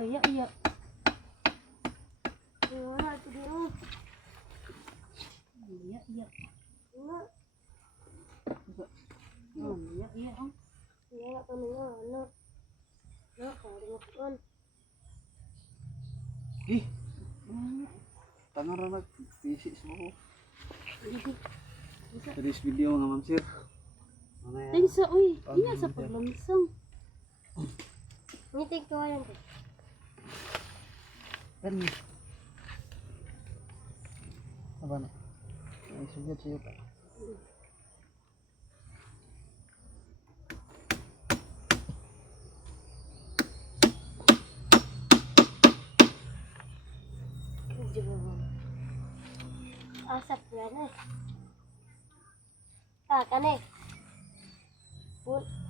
iya iya. Wala ito di oh. Iya iya. Wala. Oh, iya iya ang. Wala ka na ano. Nakaringan. Ih. Tangan ra nag-fisik mo. Today's video mga ma'am sir. Tensa uy, iya sa paglamsang. Ngitig ko yan. Kan. Apa na? Ay sugat siya pa. Asap yan eh. Ah, kani.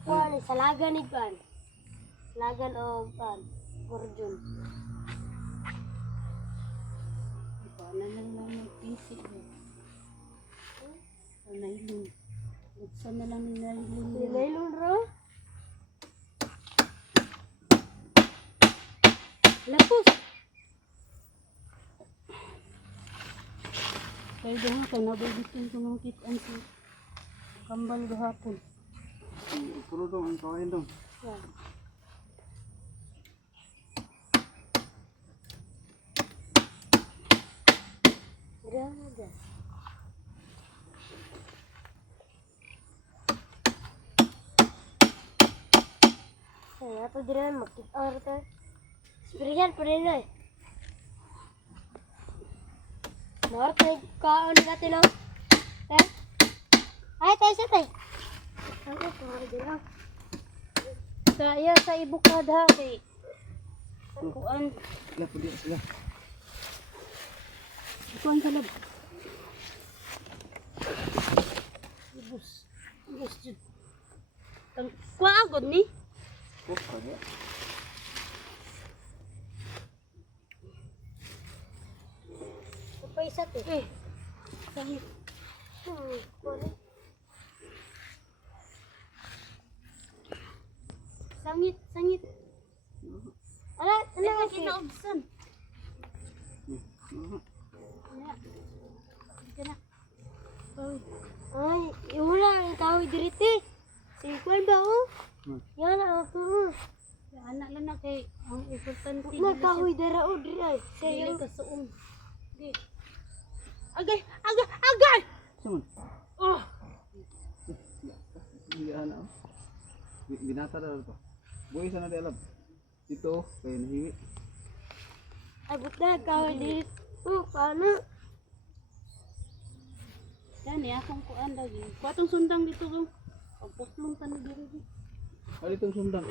Kuan salagan ni kan. Salagan o kan. Gorjun. Ito na lang mag-PC. Nailon. Buksan na lang ni nailon. Nilaylon ro. Lapos. Kaya doon ka nababitin ko ng kitaan sa kambal gahapon. Puro dong ang kawain dong. Yan. Grabe. Saya tuh dia makit orang tuh. Spirian pernah nih. Nor kayak kau ni kata no. Eh? Ay tayo siya tayo. Ano to dia? Saya sa ibukada kay kuan. Sila po dia sila. Kuan sa lab. Ibus. Ibus jud. Kuan agad ni. Oh, kaya. Apa isa tuh? Eh. Sangit. Kuan. Sangit, sangit. Ala, Ano ano ka kinaubsan? Ya. Sige na. Ay, wala ang kahoy diriti. Singkwan ba oh? Yan ang ako. Anak lang na kay ang importante. Nagkahoy dara o diri ay. Saya Sayo. ka suong. Di. Agay, agay, agay. Saman. Oh. Hindi ana. Binata daw to. Boy sana di alam. Ito kay nahiwi. Abot na kahoy diri. Oh, paano? Yan eh, akong kuan lagi. Kuatong sundang dito ko. Pagpuslong pa na dito. Ano itong sundan?